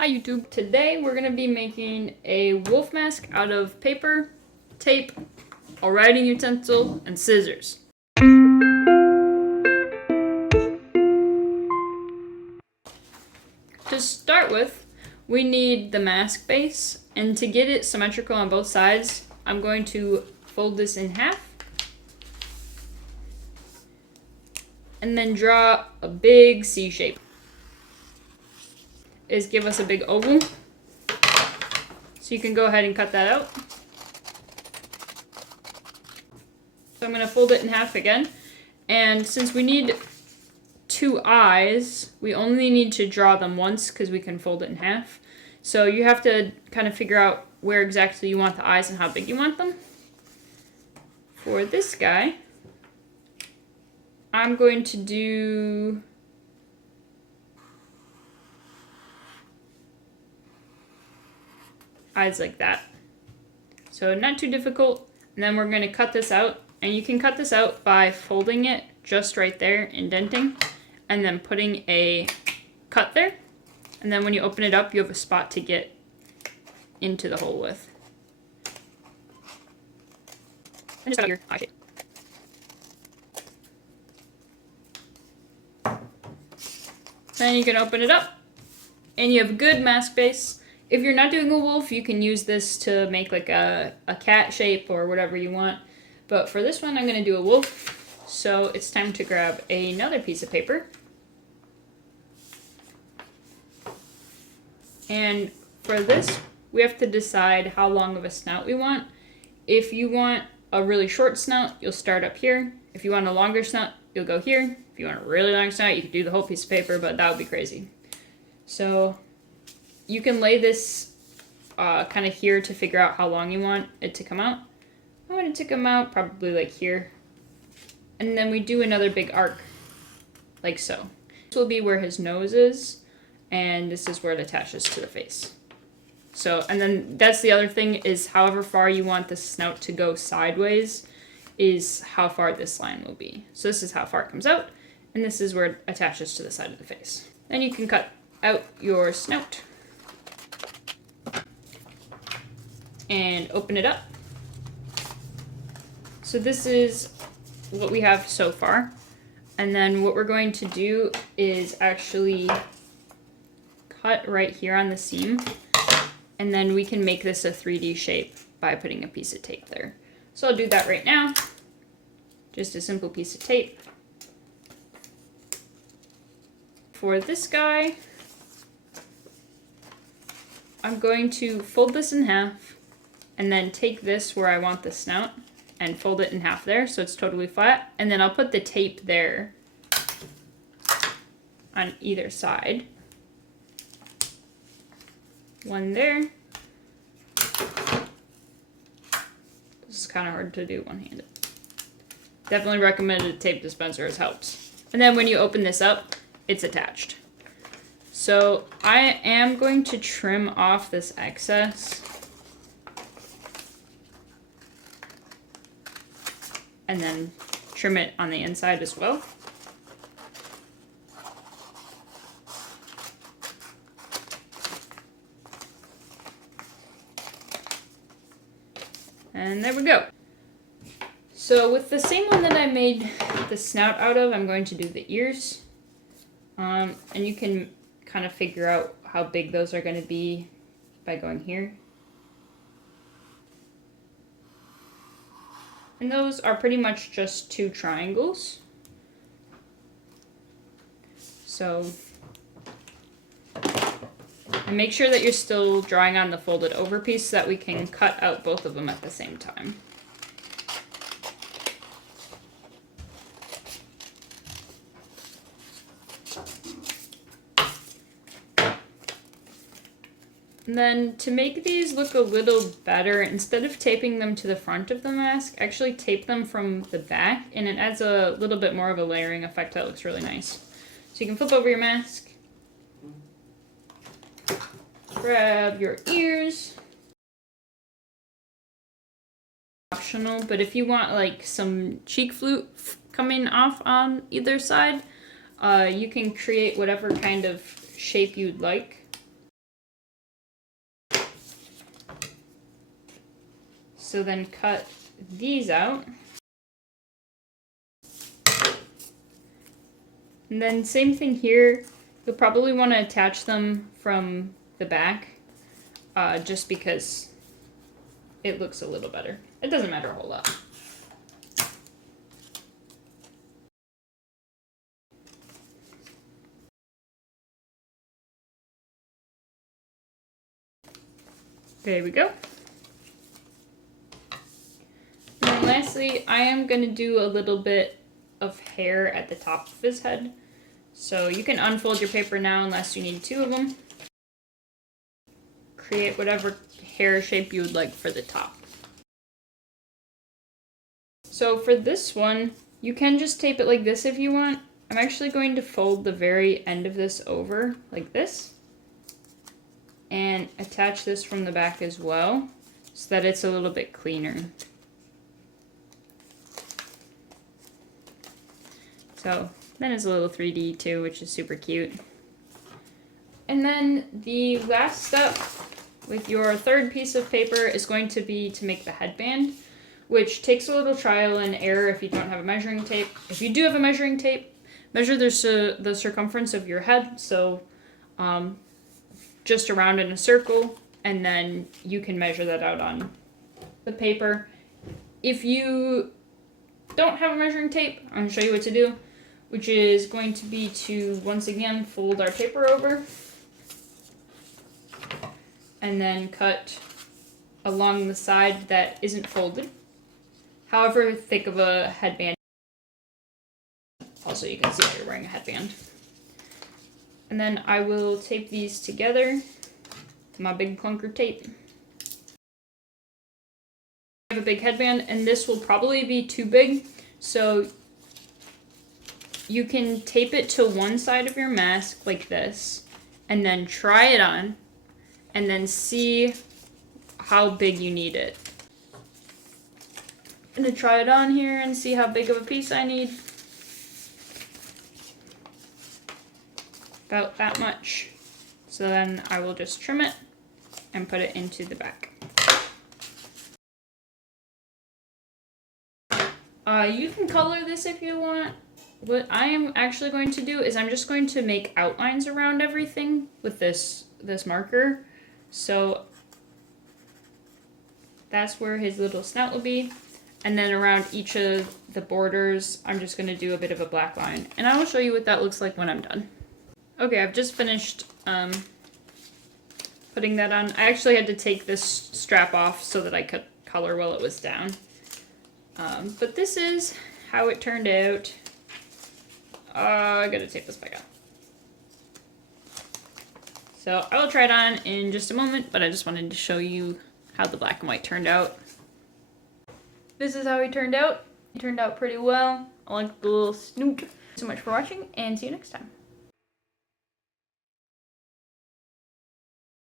Hi YouTube. Today we're going to be making a wolf mask out of paper, tape, a writing utensil, and scissors. To start with, we need the mask base, and to get it symmetrical on both sides, I'm going to fold this in half and then draw a big C shape. Is give us a big oval. So you can go ahead and cut that out. So I'm going to fold it in half again. And since we need two eyes, we only need to draw them once because we can fold it in half. So you have to kind of figure out where exactly you want the eyes and how big you want them. For this guy, I'm going to do eyes like that. So not too difficult. And then we're going to cut this out. And you can cut this out by folding it just right there, indenting, and then putting a cut there. And then when you open it up, you have a spot to get into the hole with. And just cut out your eye shape. Then you can open it up, and you have a good mask base. If you're not doing a wolf, you can use this to make like a cat shape or whatever you want. But for this one, I'm going to do a wolf. So it's time to grab another piece of paper. And for this, we have to decide how long of a snout we want. If you want a really short snout, you'll start up here. If you want a longer snout, you'll go here. If you want a really long snout, you could do the whole piece of paper, but that would be crazy. So you can lay this kind of here to figure out how long you want it to come out. I want it to come out probably like here. And then we do another big arc, like so. This will be where his nose is, and this is where it attaches to the face. So, and then that's the other thing, is however far you want the snout to go sideways is how far this line will be. So this is how far it comes out, and this is where it attaches to the side of the face. Then you can cut out your snout and open it up. So this is what we have so far. And then what we're going to do is actually cut right here on the seam. And then we can make this a 3D shape by putting a piece of tape there. So I'll do that right now. Just a simple piece of tape. For this guy, I'm going to fold this in half and then take this where I want the snout and fold it in half there so it's totally flat. And then I'll put the tape there on either side. One there. This is kind of hard to do one-handed. Definitely recommend a tape dispenser, as helps. And then when you open this up, it's attached. So I am going to trim off this excess. And then trim it on the inside as well. And there we go. So with the same one that I made the snout out of, I'm going to do the ears. And you can kind of figure out how big those are going to be by going here. And those are pretty much just two triangles. So, and make sure that you're still drawing on the folded over piece so that we can cut out both of them at the same time. And then to make these look a little better, instead of taping them to the front of the mask, actually tape them from the back, and it adds a little bit more of a layering effect that looks really nice. So you can flip over your mask, grab your ears. Optional, but if you want like some cheek flute coming off on either side, you can create whatever kind of shape you'd like. So then cut these out. And then same thing here. You'll probably want to attach them from the back, just because it looks a little better. It doesn't matter a whole lot. There we go. And then lastly, I am going to do a little bit of hair at the top of his head. So you can unfold your paper now unless you need two of them. Create whatever hair shape you would like for the top. So for this one, you can just tape it like this if you want. I'm actually going to fold the very end of this over like this and attach this from the back as well so that it's a little bit cleaner. So then it's a little 3D too, which is super cute. And then the last step with your third piece of paper is going to be to make the headband, which takes a little trial and error if you don't have a measuring tape. If you do have a measuring tape, measure the circumference of your head, so just around in a circle, and then you can measure that out on the paper. If you don't have a measuring tape, I'm going to show you what to do, which is going to be to, once again, fold our paper over and then cut along the side that isn't folded. However thick of a headband. Also, you can see that you're wearing a headband. And then I will tape these together to my big clunker tape. I have a big headband, and this will probably be too big, so you can tape it to one side of your mask like this, and then try it on, and then see how big you need it. I'm gonna try it on here and see how big of a piece I need. About that much. So then I will just trim it and put it into the back. You can color this if you want. What I am actually going to do is I'm just going to make outlines around everything with this marker. So that's where his little snout will be. And then around each of the borders, I'm just going to do a bit of a black line. And I will show you what that looks like when I'm done. Okay, I've just finished putting that on. I actually had to take this strap off so that I could color while it was down. But this is how it turned out. I gotta take this back out. So I will try it on in just a moment, but I just wanted to show you how the black and white turned out. This is how he turned out. He turned out pretty well. I like the little snoot. Thanks so much for watching, and see you next time.